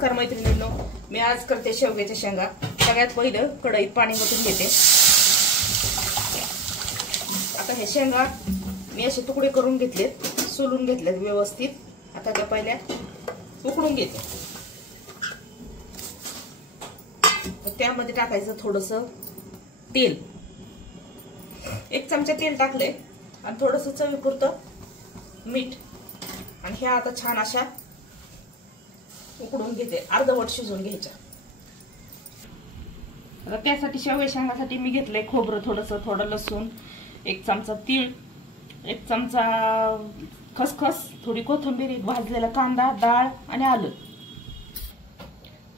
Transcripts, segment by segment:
नमस्कार मैत्रिणींनो, मी आज करते शेवग्याच्या शेंगा। सगळ्यात पहिलं कढईत पाणी ओतून घेते। आता हे शेंगा मी असे तुकडे करून घेतलेत, सोलून घेतलेत व्यवस्थित। आता त्या पहिल्या उकडून घेते। त्यामध्ये टाकायचं थोडंसं तेल, 1 चमचा तेल टाकले आणि थोडंसं चवीपुरतं मीठ, आणि ह्या आता छान अशा उकडून घेते, अर्धवट शिजवून घ्यायच्या। आता त्यासाठी शेवग्या शेंगासाठी मी घेतलंय खोबरं थोडं लसूण, 1 चमचा तीळ, 1 चमचा खसखस, थोडी कोथिंबीर, 1 भाजलेला कांदा, डाळ आणि आलं।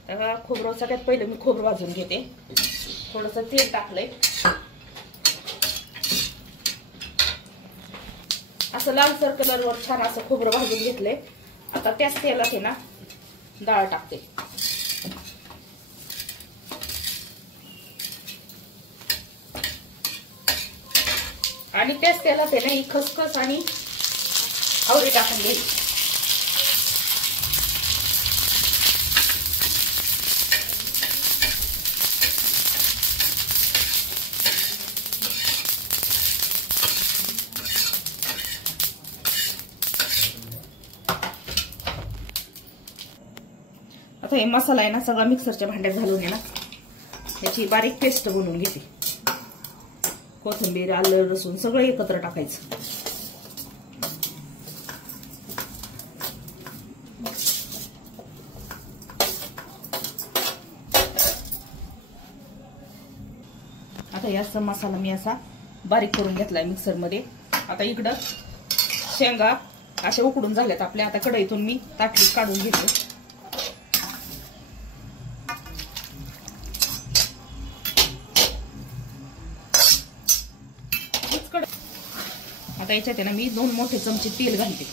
तर खोबरं सगळ्यात पहिलं मी खोबरं भाजून घेते। थोडंसं तेल टाकलंय, असं लालसर कलरवर छान असं खोबरं भाजून घेतलंय। आता त्याच तेलात आहे ना डाळ टाकते। आणि त्याच तेलात आहे ना ही खसखस आणि आवळी टाकून घ्यायची। आता हे मसाला आहे ना सगळा मिक्सरच्या भांड्यात घालून आहे ना याची बारीक पेस्ट बनवून घेते। कोथिंबीर, आलं, लसूण सगळं एकत्र टाकायचं। आता याचा मसाला मी असा बारीक करून घेतलाय मिक्सर मध्ये। आता इकडं शेंगा अशा उकडून झाल्यात आपल्या। आता कढईतून मी ताटलीत काढून घेते। आता याच्यात आहे ना मी 2 मोठे चमचे तेल घालते।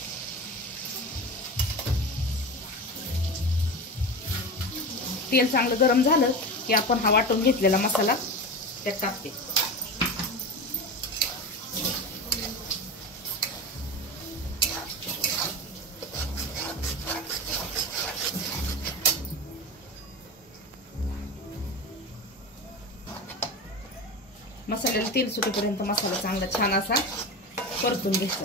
तेल चांगलं गरम झालं की आपण हा वाटून घेतलेला मसाला त्यात टाकते। मसाल्याला तेल सुटेपर्यंत मसाला चांगला छान असा परतून घ्यायचा।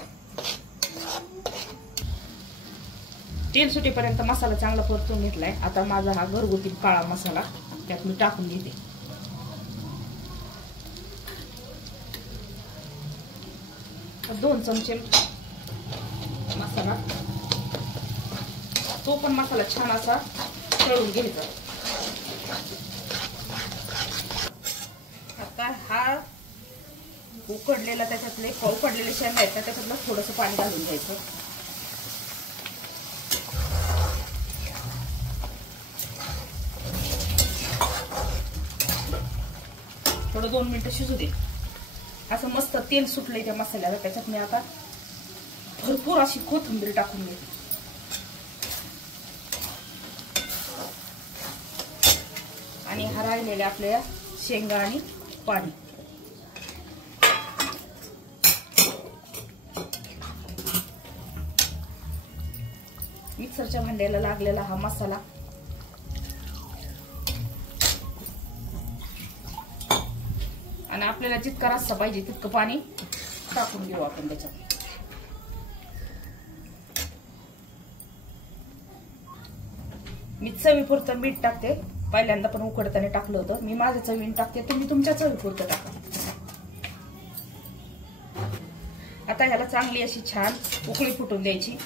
तेल सुटेपर्यंत मसाला चांगला परतून घेतलाय। आता माझा हा घरगुती काळा मसाला त्यात मी टाकून घेते। दोन चमचे मसाला, तो पण मसाला छान असा तळून घ्यायचा। आता हा उकडलेला त्याच्यातले उकडलेले शेंगा आहेत त्याच्यातलं थोडंसं पाणी घालून घ्यायचं। थोडं 2 मिनिटं शिजू दे। असं मस्त तेल सुटलंय त्या मसाल्याला। त्याच्यात मी आता भरपूर अशी कोथिंबीर टाकून घेते। आणि हा राहिलेल्या आपल्या शेंगा आणि पाणी, मिक्सरच्या भांड्याला लागलेला हा मसाला आणि आपल्याला जितका रस्सा पाहिजे तितकं पाणी टाकून घेऊ आपण त्याच्यात। मी चवीपुरतं मीठ टाकते। पहिल्यांदा पण उकडताना टाकलं होतं मी, माझ्या चवीने टाकते, तुम्ही तुमच्या चवीपुरतं टाका। आता ह्याला चांगली अशी छान उकळी फुटून द्यायची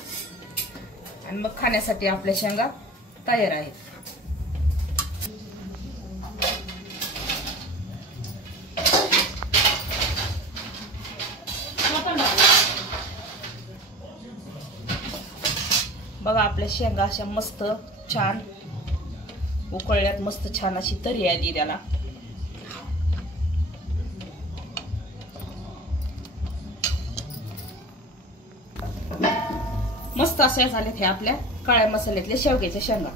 आणि मग खाण्यासाठी आपल्या शेंगा तयार आहेत। बघा आपल्या शेंगा अशा मस्त छान उकळल्यात, मस्त छान अशी तरी आली त्याला। मस्त अशा झाल्यात हे आपल्या काळ्या मसाल्यातल्या शेवग्याच्या शेंगा।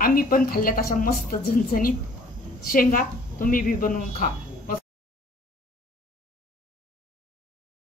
आम्ही पण खाल्ल्यात अशा मस्त झणझणीत शेंगा, तुम्ही बी बनवून खा।